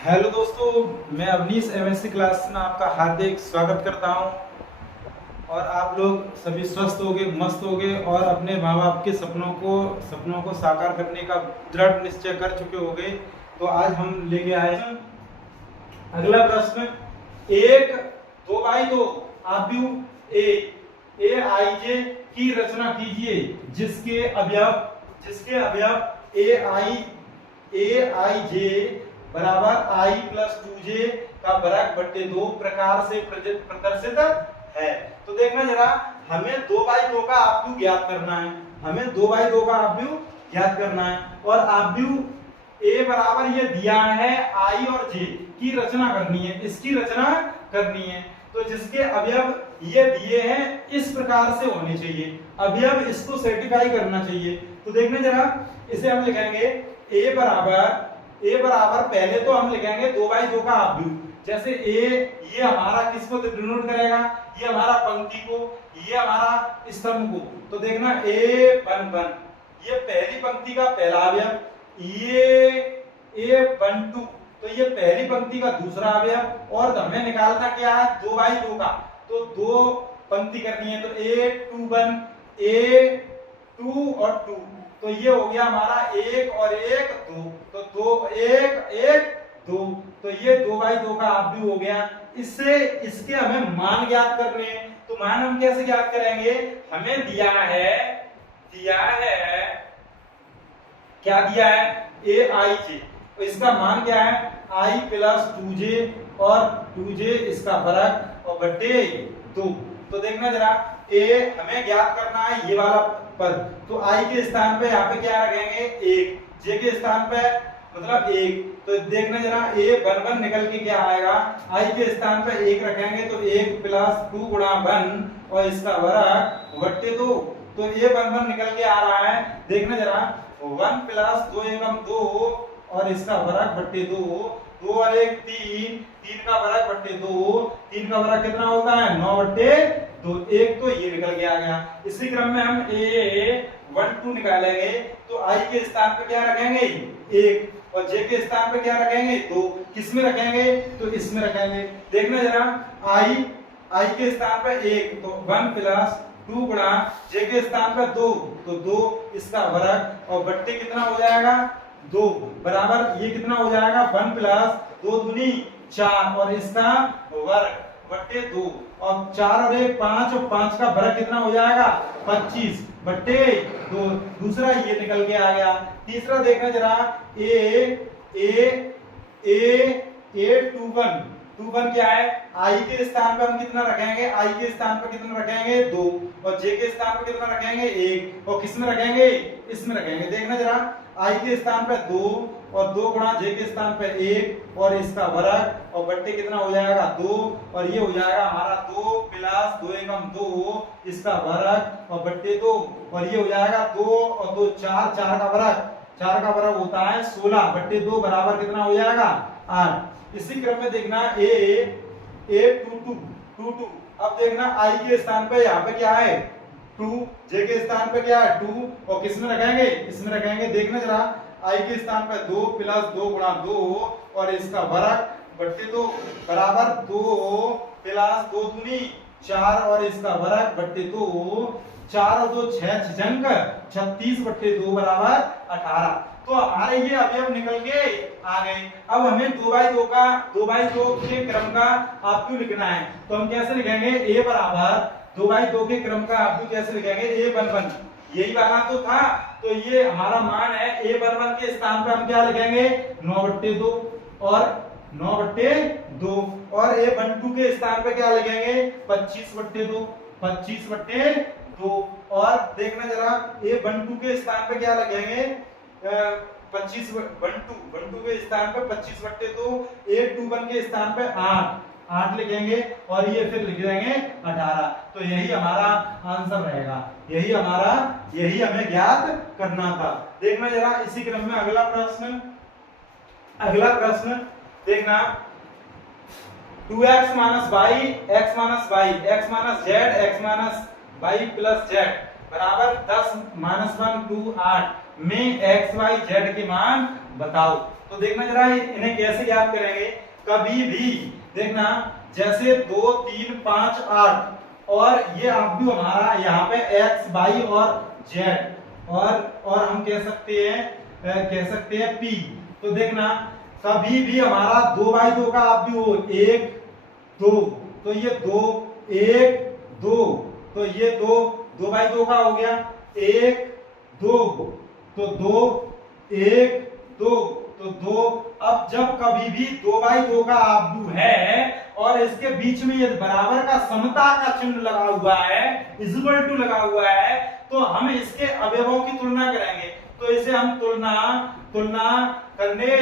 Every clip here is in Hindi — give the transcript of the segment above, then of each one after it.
हेलो दोस्तों, मैं अवनीश एमएससी क्लास में आपका हार्दिक स्वागत करता हूं। और आप लोग सभी स्वस्थ होगे, मस्त होगे और अपने माँ बाप के सपनों को साकार करने का दृढ़ निश्चय कर चुके होगे। तो आज हम लेके आए हैं अगला प्रश्न। एक 2x2 आव्यूह ए आई जे की रचना कीजिए जिसके अवयव ए आई जे बराबर आई प्लस 2j का वर्ग बट्टे 2 प्रकार से प्रदर्शित है। तो देखना जरा, हमें 2x2 का आव्यूह ज्ञात करना है। और आव्यूह ए बराबर ये दिया है आई और जे की रचना करनी है, इसकी रचना करनी है। तो जिसके अवयव ये दिए हैं इस प्रकार से होने चाहिए, अवयव इसको सेटिस्फाई करना चाहिए। तो देखना जरा, इसे हम लिखेंगे ए बराबर पहले तो हम लिखेंगे 2x2 का आव्यूह। जैसे ए ये हमारा किसको डिनोट करेगा, ये हमारा पंक्ति को, ये हमारा स्तंभ को। तो देखना A11 ये पहली पंक्ति का पहला अवयव, ये A12 तो ये पहली पंक्ति का दूसरा अवयव। और हमें निकालना क्या है 2x2 का, तो दो पंक्ति करनी है। तो A21 A2 और 2 तो ये हो गया हमारा 1 और 1 2, तो 2 1 1 2, तो ये 2x2 का आव्यूह हो गया। इससे इसके हमें मान ज्ञात करने हैं। तो मान हम कैसे ज्ञात करेंगे, हमें दिया है क्या दिया है ए आई जे, तो इसका मान क्या है आई प्लस 2j और 2j इसका वर्ग और बट्टे 2। तो देखना जरा, ए हमें ज्ञात करना है ये वाला पद, तो आई के स्थान पे यहाँ पे क्या रखेंगे 1, जे के स्थान पे मतलब 1। तो देखना जरा, A11 निकल के क्या आएगा, आई के स्थान पे 1 रखेंगे तो 1 प्लस 2 गुणा 1 और इसका वर्ग बट्टे 2। तो A11 निकल के आ रहा है। देखना जरा, 1 प्लस 2 एकम 2 और इसका वर्ग बट्टे 2, 2 और 1 3, 3 का वर्ग बट्टे 2, 3 का वर्ग कितना होता है 9 बट्टे 2, 1 तो ये निकल के आ गया। इसी क्रम में हम A12 निकालेंगे तो आई के स्थान पे क्या रखेंगे 1 और जे के स्थान पे क्या रखेंगे 2। किस में रखेंगे, तो इसमें रखेंगे। देखना जरा, आई के स्थान पे 1 तो 1 प्लस 2 गुणा जे के स्थान पे 2 तो 2 इसका वर्ग और बट्टे कितना हो जाएगा 2 बराबर ये कितना हो जाएगा 1 प्लस 2 दूनी 4 और इसका वर्ग बट्टे 2 और 4 और 1 5 और 5 का वर्ग कितना हो जाएगा 25 बट्टे 2। दूसरा ये निकल के आ गया। तीसरा देखना जरा, A21 क्या है, आई के स्थान पे हम कितना रखेंगे, आई के स्थान पे कितना रखेंगे 2 और जे के स्थान पे कितना रखेंगे 1 और किस में रखेंगे इसमें रखेंगे। देखना जरा, आई के स्थान पे 2 और 2 गुणा जे के स्थान पे 1 और इसका वर्ग और बट्टे कितना हो जाएगा 2 और ये हो जाएगा हमारा 2 प्लस 2 एकम 2 इसका वर्ग और बट्टे 2 और ये हो जाएगा 2 और 2 4, 4 का वर्ग होता है 16 बट्टे 2 बराबर कितना हो जाएगा 8। इसी क्रम में देखना A22 अब देखना, आई के स्थान पे यहाँ पे क्या है 2, जे के स्थान पे क्या है 2 और किस में रखेंगे इसमें रखेंगे। देखना जरा, आई के स्थान पे 2 प्लस 2 गुणा 2 और इसका वर्ग बट्टे 2 बराबर 2 प्लस 2 दूनी 4 और इसका वर्ग बट्टे 2, 4 और 2 6 छंक 36 बट्टे 2 बराबर 18। तो हमारे ये अवयव निकल के आ गए। अब हमें 2x2 के क्रम का आव्यूह लिखना है। तो हम कैसे लिखेंगे, a बराबर 2x2 के क्रम का आव्यूह कैसे लिखेंगे, A11 यही वाला तो था। तो ये हमारा मान है, A11 के स्थान पे हम क्या लिखेंगे 9 बट्टे 2 और 9 बट्टे 2 और A12 के स्थान पे क्या लिखेंगे 25 बट्टे 2 25 बट्टे 2 और देखना जरा, A12 के स्थान पे क्या लिखेंगे 25 12 के स्थान पे 25 बट्टे 2, A21 के स्थान पे 8 लिखेंगे और ये फिर लिख देंगे 18। तो यही हमारा आंसर रहेगा, यही हमें ज्ञात करना था। देखना जरा, इसी क्रम में अगला प्रश्न देखना, 2x minus y x minus y x minus z x minus y plus z बराबर 10 -1 2 8 में एक्स वाई जेड के मान बताओ। तो देखना जरा इन्हें कैसे याद करेंगे। कभी भी देखना जैसे 2 3 5 8 और ये अब भी हमारा यहाँ पे एक्स वाई और जेड और हम कह सकते हैं पी। तो देखना कभी भी हमारा 2/2 का आप भी हो 1 2, तो ये 2 1 2, तो ये 2/2 का हो गया 1 2, तो 2 1 2, तो 2। अब जब कभी भी 2/2 का आव्यूह है और इसके बीच में यदि बराबर का समता का चिन्ह लगा हुआ है, इक्वल टू लगा हुआ है, तो हम इसके अवयवों की तुलना करेंगे। तो इसे हम तुलना करने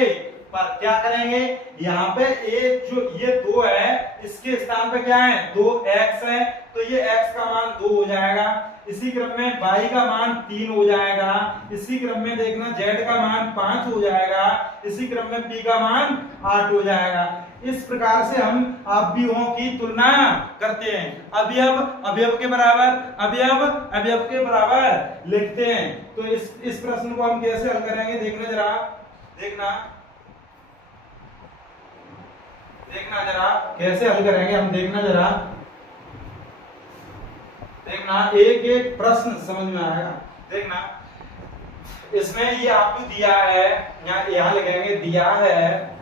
पर क्या करेंगे, यहाँ पे जो ये 2 है इसके स्थान पे क्या है 2x है, तो ये x का मान 2 हो जाएगा। इसी क्रम में y का मान 3 हो जाएगा। इसी क्रम में देखना z का मान 5 हो जाएगा। इसी क्रम में p का मान 8 हो जाएगा। इस प्रकार से हम अवयवों की तुलना करते हैं। अवयव के बराबर लिखते हैं। तो इस प्रश्न को हम कैसे हल करेंगे देखना जरा कैसे हल करेंगे हम देखना एक एक प्रश्न समझ में आएगा। देखना इसमें ये आपको दिया है, यहाँ लिखेंगे दिया है,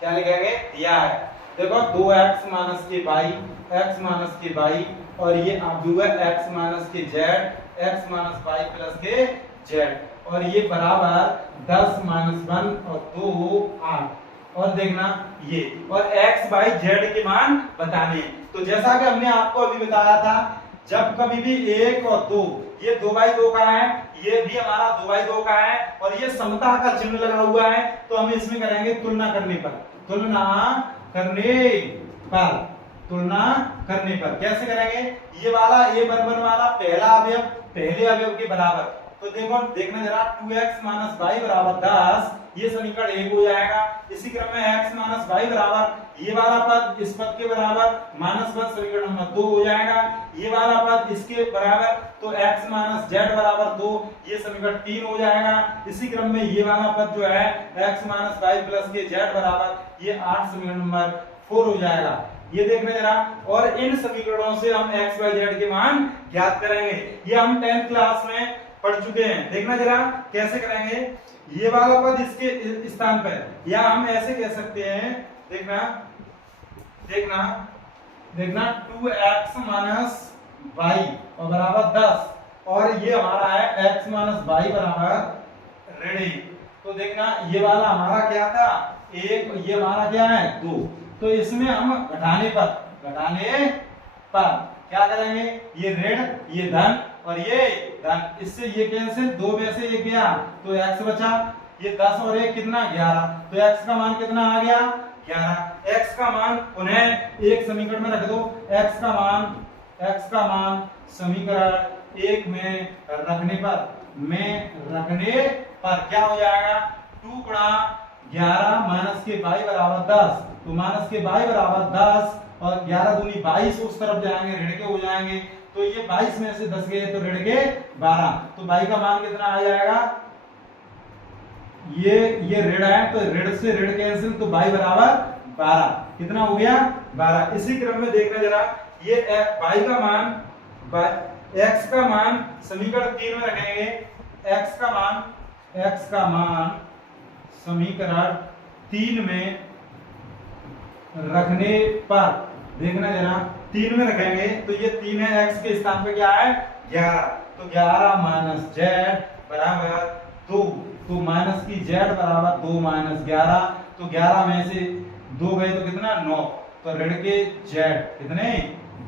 क्या लिखेंगे दिया है। देखो 2x minus k y, x minus k y, और ये अवयव है x minus k z, x minus y plus k z, और ये बराबर 10 माइनस 1 और 2 8। और देखना ये और x y z के मान बताने। तो जैसा कि हमने आपको अभी बताया था, जब कभी भी 1 और 2 ये 2/2 का है, ये भी हमारा 2/2 का है, और ये समता का चिन्ह लगा हुआ है, तो हम इसमें करेंगे तुलना करने पर कैसे करेंगे। ये वाला a11 वाला पहले अवयव के बराबर। तो देखना जरा 2x माइनस वाई बराबर 10, ये समीकरण 1 हो जाएगा। इसी क्रम में x माइनस वाई बराबर ये वाला पद इस पद के बराबर -1, समीकरण नंबर 2 हो जाएगा। ये वाला पद इसके बराबर, तो x माइनस जेड बराबर 2, ये समीकरण 3 हो जाएगा। इसी क्रम में ये वाला पद जो है x minus y plus k Z बराबर ये 8, समीकरण नंबर 4 हो जाएगा। ये देखना जरा, और इन समीकरणों से हम x y z के मान ज्ञात करेंगे। ये हम 10th क्लास में पढ़ चुके हैं। देखना जरा कैसे करेंगे। ये वाला पद इसके स्थान पर, या हम ऐसे कह सकते हैं, देखना 2x माइनस वाई और बराबर 10, और ये हमारा है x माइनस वाई बराबर रेडी। तो देखना ये वाला हमारा क्या था 1, ये हमारा क्या है 2। तो इसमें हम घटाने पर क्या करेंगे, ये ऋण ये धन और ये धन, इससे ये कैंसिल, 2 में से 1 गया तो x बचा, ये 10 और 1 कितना 11, तो x का मान कितना आ गया 11। x का मान पुनः एक समीकरण में रख दो, x का मान समीकरण 1 में रखने पर क्या हो जाएगा 2 गुणा 11 माइनस के वाई बराबर 10, तो माइनस के वाई बराबर 10 और 11 दूनी 22, उस तरफ जाएंगे ऋण के हो जाएंगे, तो ये 22 में से 10 गए तो ऋण के 12, तो वाई का मान कितना आ जाएगा, ये ऋण है तो ऋण से ऋण कैंसिल, तो वाई बराबर 12, कितना हो गया 12। इसी क्रम में देखना जरा, ये वाई का मान x का मान समीकरण 3 में रखेंगे, x का मान समीकरण 3 में रखने पर देखना जरा 3 में रखेंगे, तो ये 3 है, x के स्थान पे क्या है 11, तो 11 माइनस जेड बराबर 2, तो माइनस की जेड बराबर 2 माइनस 11, तो 11 में से 2 गए तो कितना 9, तो ऋण के जेड कितने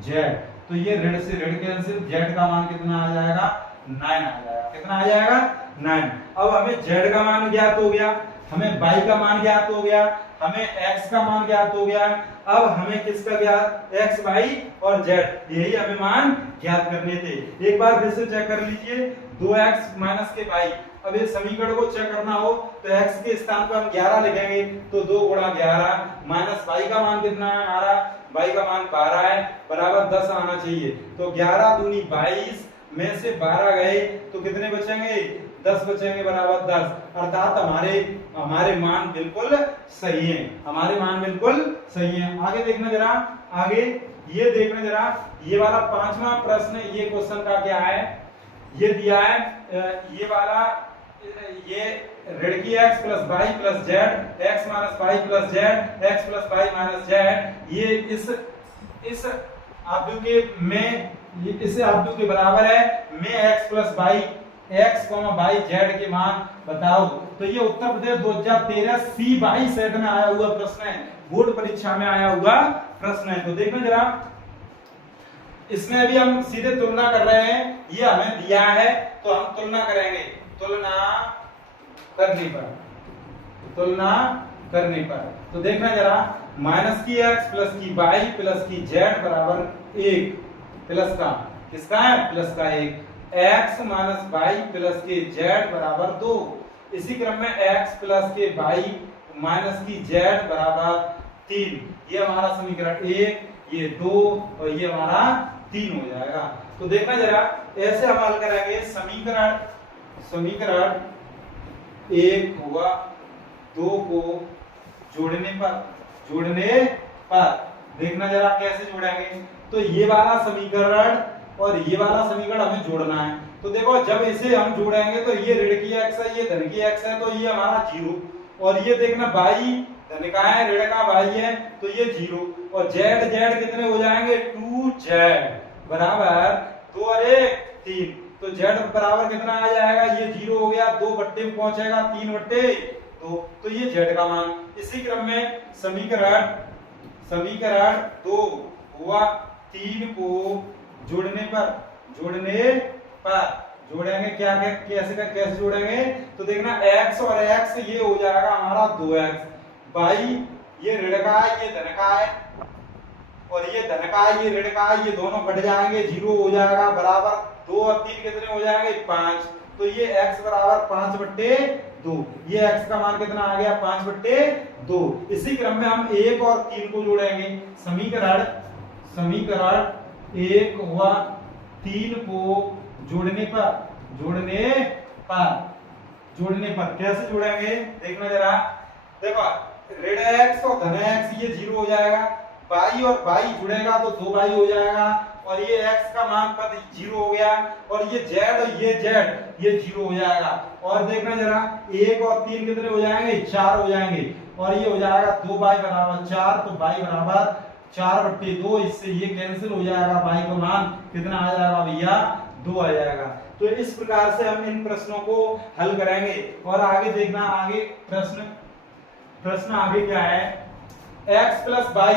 जेड, तो ये ऋण से ऋण कैंसिल, जेड का मान कितना आ जाएगा 9 आ जाएगा, कितना आ जाएगा 9। अब हमें जेड का मान ज्ञात हो गया, हमें y का मान ज्ञात हो गया, हमें x का मान ज्ञात हो गया। अब हमें किसका ज्ञात x y और z, यही हमें मान ज्ञात करने थे। एक बार फिर से चेक कर लीजिए, 2x माइनस के y, अब इस समीकरण को चेक करना हो तो x के स्थान पर हम 11 लिखेंगे, तो 2 गुणा 11 माइनस y का मान कितना है हमारा, y का मान 12 है, बराबर 10 आना चाहिए, तो 11 दूनी 22 में से 12 गए तो कितने बचेंगे 10 बचेंगे बराबर 10, अर्थात हमारे मान बिल्कुल सही है, हमारे मान बिल्कुल सही है। आगे देखना जरा, आगे ये देखना जरा, ये वाला 5वां प्रश्न, ये क्वेश्चन का क्या है, ये दिया है ये वाला, ये ऋण की x plus y plus z, x minus y plus z, x plus y minus z, ये इस आव्यूह के में, ये इस आव्यूह के बराबर है में x plus y, x y z के मान बताओ। तो ये उत्तर प्रदेश 2013 C22 सेट में आया हुआ प्रश्न है, बोर्ड परीक्षा में आया हुआ प्रश्न है। तो देखना जरा, इसमें अभी हम सीधे तुलना कर रहे हैं, ये हमें दिया है तो हम तुलना करेंगे, तुलना करने पर। तो देखना जरा, माइनस की x प्लस की y प्लस की z बराबर 1, प्लस का किसका है, प्लस का 1, x माइनस y प्लस के z बराबर 2, इसी क्रम में x प्लस के y माइनस की z बराबर 3, ये हमारा समीकरण 1, ये 2 और ये हमारा 3 हो जाएगा। तो देखना जरा, ऐसे हम हल करेंगे, समीकरण 1 हुआ 2 को जोड़ने पर देखना जरा कैसे जोड़ेंगे। तो ये वाला समीकरण और ये वाला समीकरण हमें जोड़ना है। तो देखो, जब इसे हम जोड़ेंगे तो ये ऋण की x है, ये धन की x है, तो ये हमारा 0, और ये देखना y धन का है, ऋण का y है, तो ये 0, और z कितने हो जाएंगे, 2z बराबर 2 और 1 3, तो z बराबर कितना आ जाएगा, ये 0 हो गया, 2 बट्टे में पहुंचेगा 3 बट्टे 2, तो ये z का मान। इसी क्रम में समीकरण 2 हुआ 3 को जोड़ने पर जोड़ेंगे, कैसे जोड़ेंगे। तो देखना, x और x ये हो जाएगा हमारा 2x, y ये ऋण का है, ये धन का है, और ये धन का है, ये ऋण का है, ये दोनों कट जाएंगे, 0 हो जाएगा, बराबर 2 और 3 कितने हो जाएंगे, 5, तो ये x बराबर 5/2, ये x का मान कितना आ गया, 5/2। इसी क्रम में हम 1 और 3 को जोड़ेंगे, समीकरण 1 हुआ 3 को जोड़ने पर कैसे जोड़ेंगे, देखना जरा, देखो ऋण x और धन x ये 0 हो जाएगा, y और y जुड़ेगा तो 2y हो जाएगा, और ये x का मान पद 0 हो गया, और ये z और ये z ये 0 हो जाएगा। और देखना जरा, 1 और 3 कितने हो जाएंगे, 4 हो जाएंगे, और ये हो जाएगा 2y बराबर 4, तो y बराबर 4/2, इससे ये कैंसिल हो जाएगा, y का मान कितना आ जाएगा भैया, 2 आ जाएगा। तो इस प्रकार से हम इन प्रश्नों को हल करेंगे। और आगे देखना, आगे प्रश्न आगे क्या है, x प्लस वाई,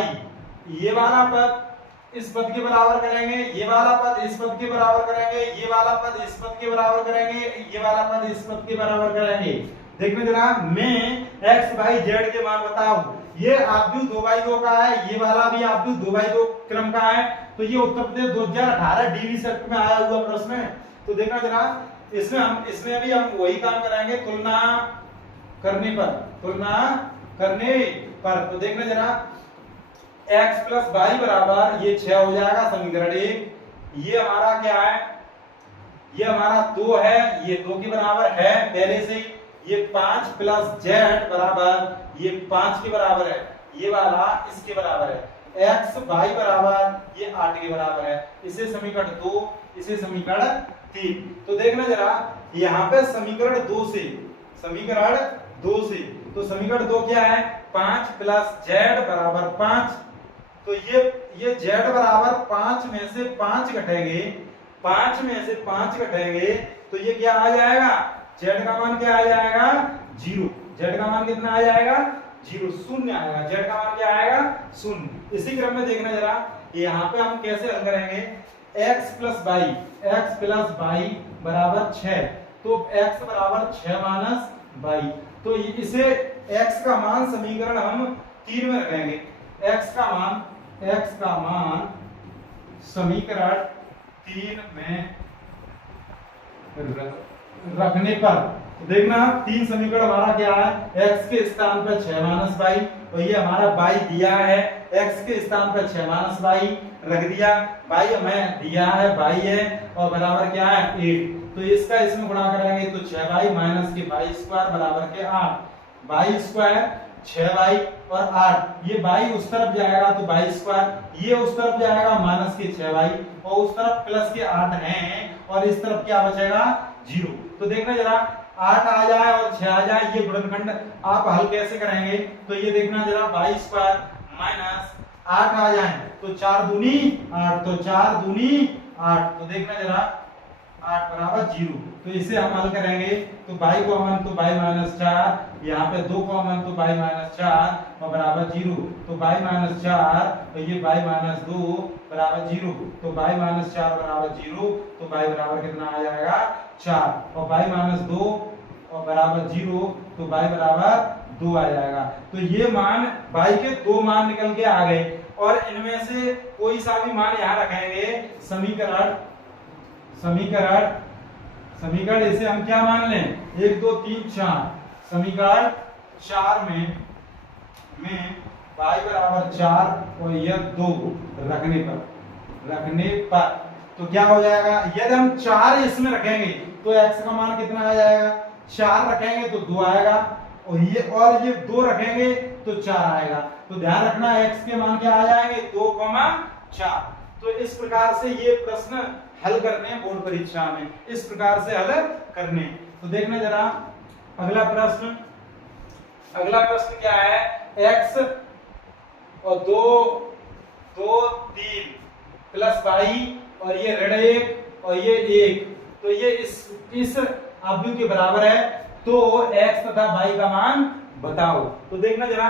ये वाला पद इस पद के बराबर करेंगे, ये वाला पद इस पद के बराबर करेंगे, ये वाला पद इस पद के बराबर करेंगे, ये वाला पद इस पद के बराबर करेंगे। देखने जरा, मैं x y z के मान बताओ, ये आव्यूह 2/2 का है, ये वाला भी आव्यूह 2/2 क्रम का है, तो ये उत्तर प्रदेश 2018 डीवी सेट में आया हुआ प्रश्न है। तो देखना जरा, इसमें भी हम वही काम करेंगे, तुलना करने पर। तो देखना जरा, x प्लस वाई बराबर ये 6 हो जाएगा, समीकरण 1, ये हमारा क्या है, ये हमारा 2 है, ये 2 के बराबर है पहले से ही, ये 5 प्लस z बराबर ये 5 के बराबर है, ये वाला इसके बराबर है, x y बराबर ये 8 के बराबर है, इसे समीकरण 2, इसे समीकरण 3। तो देखना जरा, यहाँ पे समीकरण 2 से, तो समीकरण 2 क्या है, 5 प्लस z बराबर 5, तो ये z बराबर 5 में से 5 घटेंगे, तो ये क्या आ जाएगा, z का मान क्या आ जाएगा, 0, z का मान कितना आ जाएगा, 0, शून्य आएगा, z का मान क्या आएगा, 0। इसी क्रम में देखना जरा, यहाँ पे हम कैसे हल करेंगे, x प्लस वाई बराबर 6, तो x बराबर 6 माइनस वाई, तो इसे x का मान समीकरण हम 3 में रखेंगे, x का मान समीकरण 3 में रखने पर देखना, 3 समीकरण हमारा क्या है, x के स्थान पर 6 माइनस वाई, और ये हमारा y दिया है, x के स्थान पर 6 माइनस वाई रख दिया, y हमें दिया है y है, और बराबर क्या है 8, तो इसका इसमें गुणा करेंगे तो 6y माइनस के y स्क्वायर बराबर के 8 y स्क्वायर 6y और 8 ये y उस तरफ जाएगा तो y स्क्वायर ये उस तरफ जाएगा माइनस के 6y और उस तरफ प्लस के 8 हैं और इस तरफ क्या बचेगा 0। तो देखना जरा 8 आ जाए और 6 आ जाए ये गुणनखंड आप हल कैसे करेंगे तो ये देखना जरा y स्क्वायर माइनस 8 आ जाए तो 4 दूनी 8 तो 4 दूनी 8 तो देखना जरा 8 बराबर 0। तो इसे हम हल करेंगे तो y कॉमन तो y माइनस 4 यहाँ पे 2 कॉमन तो y माइनस 4 और बराबर 0 तो y माइनस 4 और ये y माइनस 2 बराबर 0 तो y माइनस 4 बराबर 0 तो y बराबर कितना आ जाएगा 4 और y माइनस 2 और बराबर 0 तो y बराबर 2 आ जाएगा। तो ये मान y के दो मान निकल के आ गए और इनमें से कोई सा भी मान यहाँ रखेंगे समीकरण समीकरण इसे हम क्या मान लें 1 2 3 4 समीकरण 4 में y बराबर 4 और यह 2 रखने पर तो क्या हो जाएगा यदि हम 4 इसमें रखेंगे तो x का मान कितना आ जाएगा 4 रखेंगे तो 2 आएगा और ये 2 रखेंगे तो 4 आएगा। तो ध्यान रखना x के मान क्या आ जाएंगे 2, 4। तो इस प्रकार से ये प्रश्न हल करने बोर्ड परीक्षा में इस प्रकार से हल करने। तो देखना जरा अगला प्रश्न क्या है x और 2 3 प्लस y और ये ऋण 1 और ये 1 तो ये इस अवयव के बराबर है तो x तथा y का मान बताओ। तो देखना जरा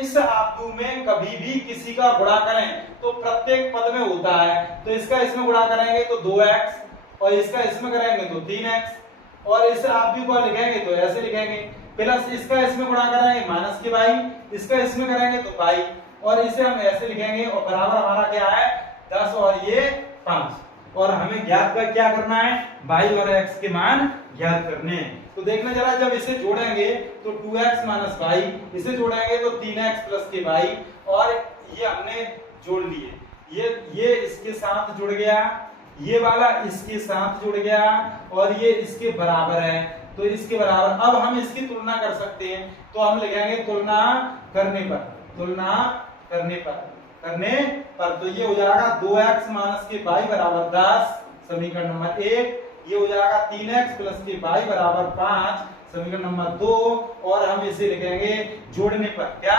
इस अवयव में कभी भी किसी का गुणा करें तो प्रत्येक पद में होता है तो इसका इसमें गुणा करेंगे तो 2x और इसका इसमें करेंगे तो 3x और इस अवयव को लिखेंगे तो ऐसे लिखेंगे प्लस इसका इसमें गुणा करेंगे माइनस के y इसका इसमें करेंगे तो y और इसे हम ऐसे लिखेंगे और बराबर हमारा क्या है 10 और ये 5 और हमें ज्ञात क्या करना है y और x के मान ज्ञात करने हैं। तो देखना जरा जब इसे जोड़ेंगे तो 2x माइनस y इसे जोड़ेंगे तो 3x प्लस के y और ये हमने जोड़ लिए ये इसके साथ जुड़ गया ये वाला इसके साथ जुड़ गया और ये इसके बराबर है तो इसके बराबर अब हम इसकी तुलना कर सकते हैं तो हम लिखेंगे तुलना करने पर तो ये हो जाएगा 2x माइनस के y बराबर 10 समीकरण नंबर 1 ये हो जाएगा 3x प्लस के y बराबर 5 समीकरण नंबर 2 और हम इसे लिखेंगे जोड़ने पर क्या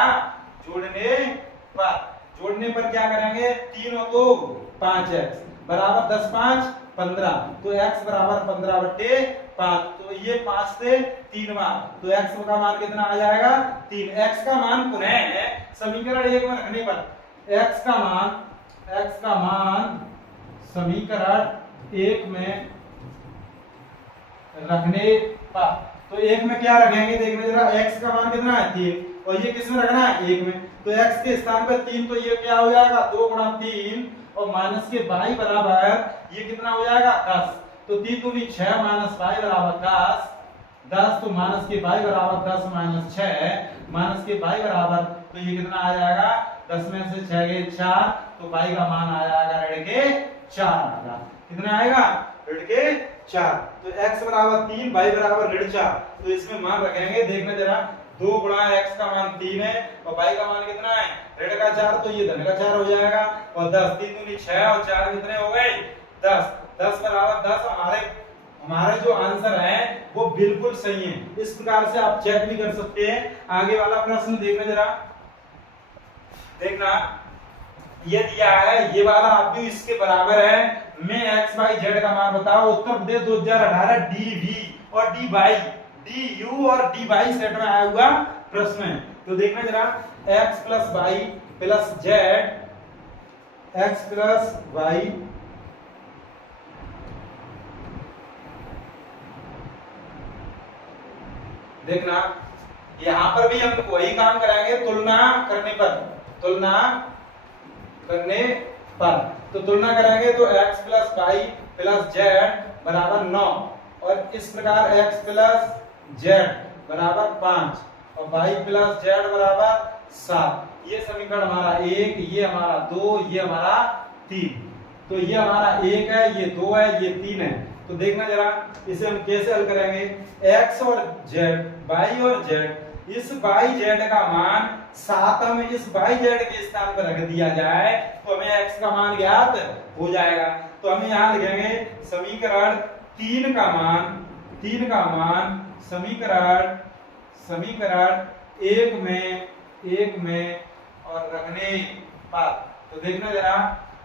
करेंगे 3 और 2 5x बराबर 10 5 15 तो x बराबर 15/5 तो ये 5 से 3 बार तो x का मान कितना आ जाएगा 3। x का मान पुनः समीकरण 1 में रखने पर x का मान समीकरण 1 में रखने पर तो 1 में क्या रखेंगे देखने जरा x का मान कितना है 3 और ये किस में रखना है 1 में तो x के स्थान पर 3 तो ये क्या हो जाएगा 2 गुणा 3 और माइनस के y बराबर ये कितना हो जाएगा 10 तो 3 दूनी 6 माइनस y बराबर 10 तो माइनस के y बराबर 10 माइनस 6 माइनस के y बराबर तो ये कितना आ जाएगा 10 में से 6 गए 4 तो y का मान आ जाएगा ऋण के 4 आएगा कितना आएगा ऋण के 4 तो x बराबर 3 y बराबर ऋण 4 तो इसमें मान रखेंगे देखना जरा 2 गुणा x का मान 3 है और y का मान कितना है ऋण का 4 तो ये धन का 4 हो जाएगा और 10 3 दूनी 6 और 4 कितने हो गए 10 बराबर 10 हमारे जो आंसर है वो बिल्कुल सही है। इस प्रकार से आप चेक भी कर सकते हैं। आगे वाला प्रश्न देखना जरा देखना ये दिया है ये वाला अवयव इसके बराबर है मैं x y z का मान बताओ उत्तर प्रदेश 2018 dv और du और dy सेट में आया हुआ प्रश्न है। तो देखना जरा x plus y plus z x plus y देखना यहां पर भी हम वही काम करेंगे तुलना करने पर तो तुलना करेंगे तो x plus y plus z बराबर 9 और इस प्रकार x प्लस z बराबर 5 और y प्लस z बराबर 7 ये समीकरण हमारा 1 ये हमारा 2 ये हमारा 3 तो ये हमारा 1 है ये 2 है ये 3 है तो तो देखना जरा इसे हम कैसे हल करेंगे। x और z, y और z, इस yz का मान 7 में इस yz के स्थान पर रख दिया जाए तो हमें x का मान ज्ञात हो जाएगा। तो हम यहाँ लिखेंगे समीकरण 3 का मान समीकरण 1 में और रखने पर। तो देखना जरा,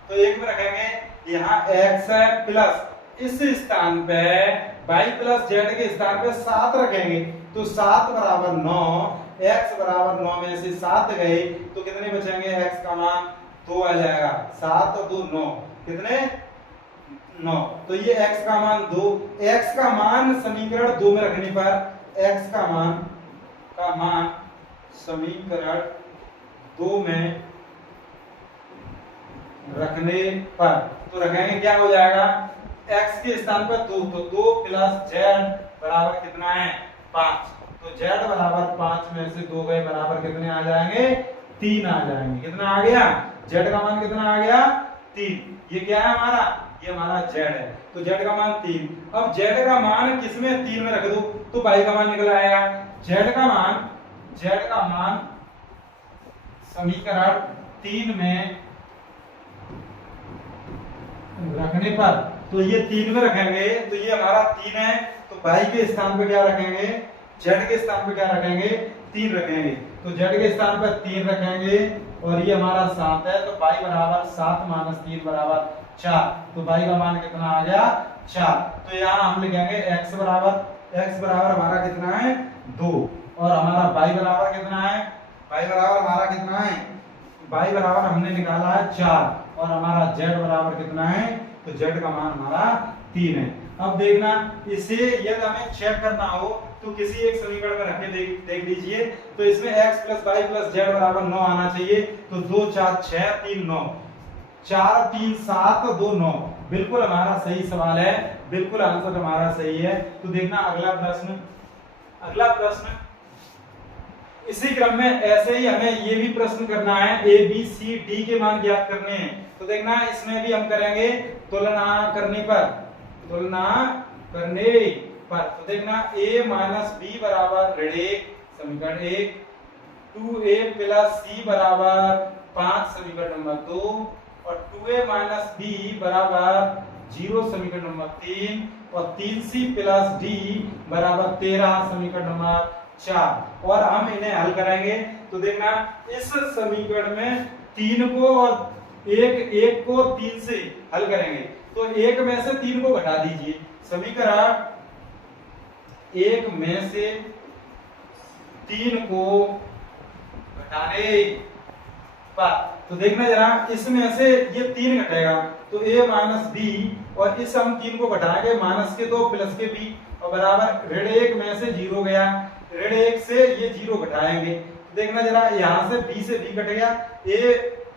तो 1 में रखेंगे, यहाँ x है प्लस इस स्थान पे y प्लस z के स्थान पे 7 रखेंगे तो 7 बराबर 9, x बराबर 9 में से 7 गए तो कितने बचेंगे, x का मान 2 आ जाएगा। 7 और 2 9, कितने 9। तो ये x का मान 2, x का मान समीकरण 2 में रखने पर x का मान समीकरण 2 में रखने पर तो रखेंगे क्या हो जाएगा, x के स्थान पर 2, तो 2 प्लस z बराबर कितना है 5। तो z बराबर 5 में से 2 गए बराबर कितने आ जाएंगे, 3 आ जाएंगे। कितना आ गया, z का मान कितना आ गया 3। ये क्या है हमारा, ये हमारा z है, तो z का मान 3। अब z का मान किसमें 3 में रख दो तो y का मान निकल आएगा। z का मान समीकरण 3 में रखने पर, तो ये 3 में रखेंगे तो ये हमारा 3 है, तो y के स्थान पे क्या रखेंगे, z के स्थान पे क्या रखेंगे, 3 रखेंगे। तो z के स्थान पर 3 रखेंगे और ये हमारा 7 है, तो y बराबर 7 माइनस 3 बराबर 4। तो y का मान कितना आ गया 4। तो यहाँ हम लिखेंगे x बराबर हमारा कितना है 2 और हमारा y बराबर कितना है, y बराबर हमारा कितना है, y बराबर हमने निकाला है 4 और हमारा z बराबर कितना है, तो z का मान हमारा 3 है। अब देखना इसे यदि हमें चेक करना हो तो किसी एक समीकरण में रख के देख लीजिए। तो इसमें x plus y plus z बराबर 9 आना चाहिए। तो 2 4 6 3 9, 4 3 7 2 9, बिल्कुल हमारा सही सवाल है, बिल्कुल आंसर हमारा सही है। तो देखना अगला प्रश्न इसी क्रम में ऐसे ही हमें ये भी प्रश्न करना है, a b c d के मान ज्ञात करने हैं। तो देखना इसमें भी हम करेंगे तुलना करने पर। तो देखना a माइनस b बराबर ऋण 1 समीकरण 1, 2a प्लस c बराबर 5 समीकरण नंबर 2 और 2a माइनस b बराबर 0 समीकरण नंबर 3 और 3c प्लस d बराबर 13 समीकरण नंबर 4। और हम इन्हें हल करेंगे। तो देखना इस समीकरण में 3 को और एक को 3 से हल करेंगे। तो 1 में से 3 को घटा दीजिए, समीकरण 1 में से 3 को घटाने पर, तो देखना जरा इसमें से ये 3 घटेगा तो a माइनस b और इस हम 3 को घटाएंगे माइनस के 2 प्लस के b और बराबर ऋण 1 में से 0 गया, ऋण 1 से ये 0 घटाएंगे। तो देखना जरा यहाँ से b से b कट गया, a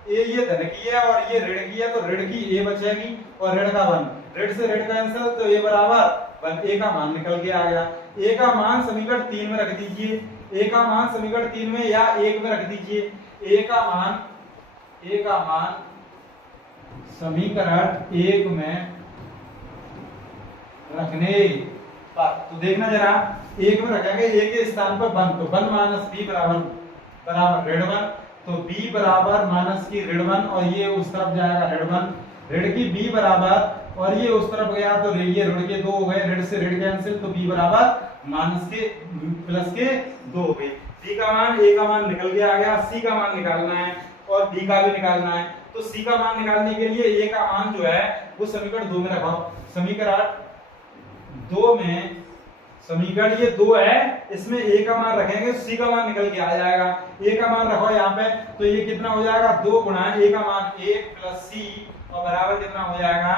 ये धन की है और ये ऋण की है तो ऋण की a बचेगी और ऋण का 1, ऋण से ऋण कैंसिल तो a बराबर 1, a का मान निकल के आ गया। a का मान समीकरण 3 में रख दीजिए, a का मान समीकरण 3 में या 1 में रख दीजिए। a का मान समीकरण 1 में रखने पर, तो देखना जरा 1 में रखेंगे, a के स्थान पर 1, तो 1 माइनस b बराबर ऋण 1, तो b बराबर माइनस की ऋण 1 और ये उस तरफ जाएगा ऋण 1, ऋण की b बराबर और ये उस तरफ गया तो ये ऋण के 2 हो गए, ऋण से ऋण कैंसिल तो b बराबर माइनस के प्लस के 2 हो गए। c का मान a का मान निकल के आ गया, c का मान निकालना है और b का भी निकालना है। तो c का मान निकालने के लिए a का मान जो है वो समीकरण 2 में रखो। समीकरण 2 में समीकरण ये 2 है, इसमें a का मान रखेंगे c का मान निकल के आ जाएगा। a का मान रखो यहाँ पे तो ये कितना हो जाएगा 2 गुणा a का मान 1 प्लस c और बराबर कितना हो जाएगा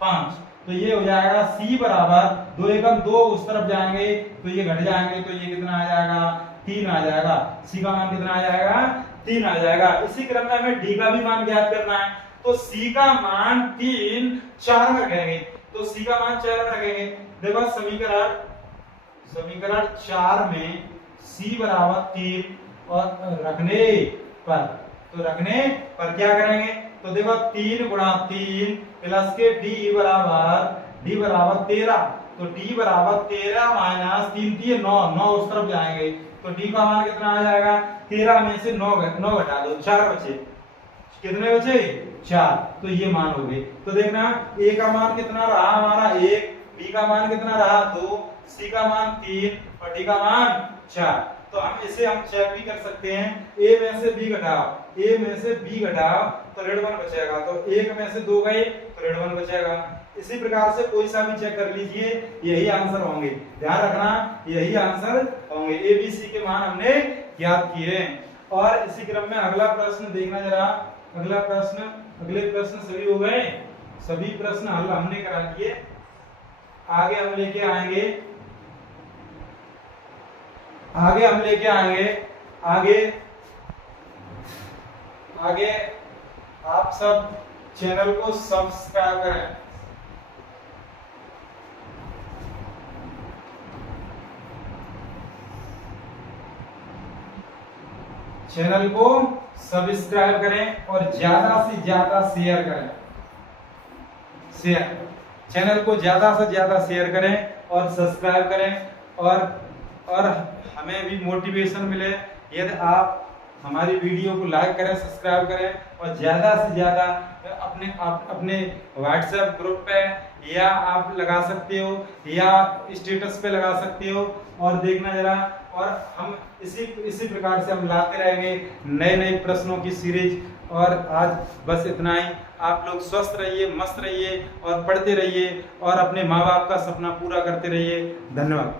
5। तो ये हो जाएगा c बराबर 2 एकम 2 उस तरफ जाएंगे तो ये घट जाएंगे तो ये कितना आ जाएगा 3 आ जाएगा। c का मान कितना आ जाएगा 3 आ जाएगा। इसी क्रम में हमें d का भी मान ज्ञात करना है। तो c का मान 3 4 में रखेंगे, तो c का मान 4 में रखेंगे। देखो समीकरण 4 में c बराबर 3 और रखने पर, तो रखने पर क्या करेंगे तो देखो 3 गुणा 3 प्लस के d बराबर डी बराबर 13, तो डी बराबर 13 माइनस 3 3 9, 9 उस तरफ जाएंगे तो डी का मान कितना आ जाएगा, 13 में से 9 घटा दो, 4 बचे, कितने बचे 4, तो ये मान हो गए। तो देखना ए का मान कितना रहा हमारा 1, बी का मान कितना रहा 2, सी का मान 3 और डी का मान 4। तो हम इसे चेक भी कर सकते हैं, ए में से बी घटाओ, ए में से बी घटाओ तो रेड 1 बचेगा, तो 1 में से 2 गए तो रेड 1 बचेगा। इसी प्रकार से कोई सा भी चेक कर लीजिए, यही आंसर होंगे, ध्यान रखना यही आंसर होंगे। ए बी सी के मान हमने ज्ञात किए। और इसी क्रम में अगला प्रश्न देखना जरा, अगले प्रश्न सभी हो गए, सभी प्रश्न हल हमने करा लिए। आगे हम लेके आगे आप सब चैनल को सब्सक्राइब करें। चैनल को सब्सक्राइब करें और ज्यादा से ज्यादा शेयर करें। चैनल को ज्यादा से ज्यादा शेयर करें और सब्सक्राइब करें और हमें भी मोटिवेशन मिले। यदि आप हमारी वीडियो को लाइक करें, सब्सक्राइब करें और ज्यादा से ज्यादा अपने व्हाट्सएप ग्रुप पे या आप लगा सकते हो या स्टेटस पे लगा सकते हो। और देखना जरा, और हम इसी प्रकार से हम लाते रहेंगे नए प्रश्नों की सीरीज। और आज बस इतना ही। आप लोग स्वस्थ रहिए, मस्त रहिए और पढ़ते रहिए और अपने माँ बाप का सपना पूरा करते रहिए। धन्यवाद।